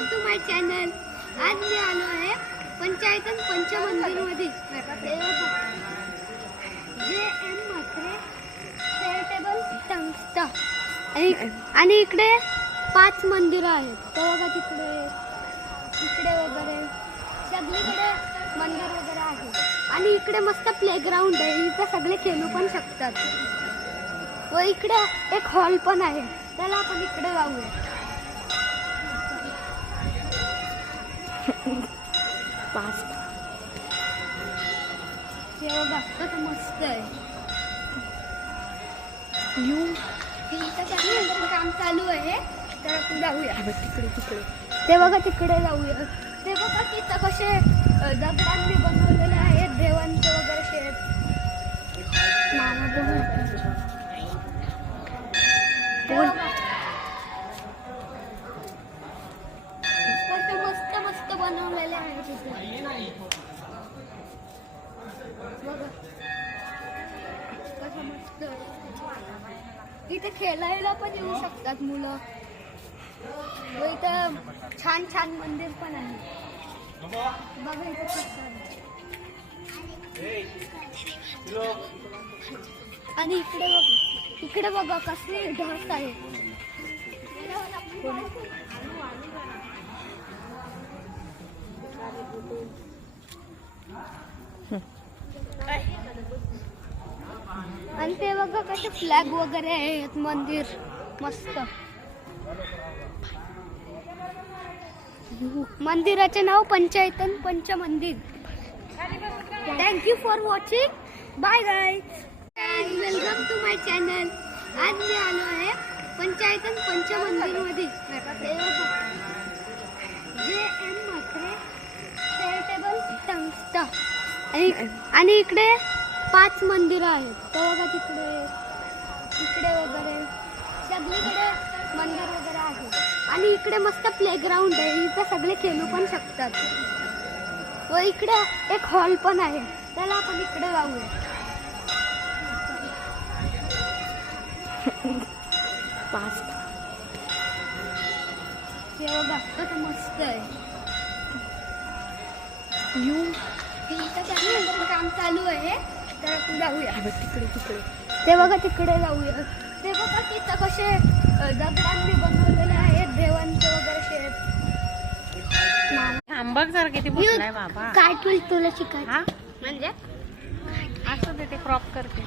Welcome to my channel. आज मी आलो आहे पंचायतन पंचमंदिर मध्ये. जे एम म्हात्रे चॅरिटेबल संस्था आणि इकडे 5 मंदिर आहेत. तर बघा इकडे वगैरे सगळीकडे मंदिर वगैरे आहे. आणि इकडे मस्त प्लेग्राऊंड आहे, इथे सगळे खेळू पण शकतात. व इकडे एक हॉल पण आहे, त्याला आपण इकडे जाऊया. हे बघा कसं मस्त आहे. काम चालू आहे, तर आपण जाऊया तिकडे. ते बघा तिकडे जाऊया. ते बघा तिथं कसे दगडांनी बनवलेले आहेत देवांचे वगैरे शेत. मस्त मस्त बनवलेले आहे तिथे. बघा कसं मस्त. इथे खेळायला पण येऊ शकतात मुलं. व इथं छान छान मंदिर पण आहे. बघा इथे आणि इकडे बघा कसले ढस आहे. आणि ते बघा कसे फ्लॅग वगैरे आहेत. मंदिर मस्त. मंदिराचे नाव Panchayatan Panchmandir. Thank you for watching. Bye guys. Welcome to my channel. आज मी आलो आहे पंचायतन पंचमंदिर मध्ये. जे एम म्हात्रे चॅरिटेबल संस्था आणि इकडे 5 मंदिर आहेत. तर बघा इकडे वगैरे सगळीकडे मंदिर वगैरे आहे. आणि इकडे मस्त प्लेग्राऊंड आहे, इथे सगळे खेळू पण शकतात. व इकडे एक हॉल पण आहे, त्याला आपण इकडे जाऊया. हे बघा कसं मस्त आहे. काम चालू आहे, तर आपण जाऊया तिकडे. ते बघा तिकडे जाऊया. ते बघा तिथं कसे दगडांनी बनवलेले आहेत देवांचे वगैरे शेत. आंबग जर किती बसलाय बाबा. काय तुला शिकायचं म्हणजे असं ते क्रॉप करते.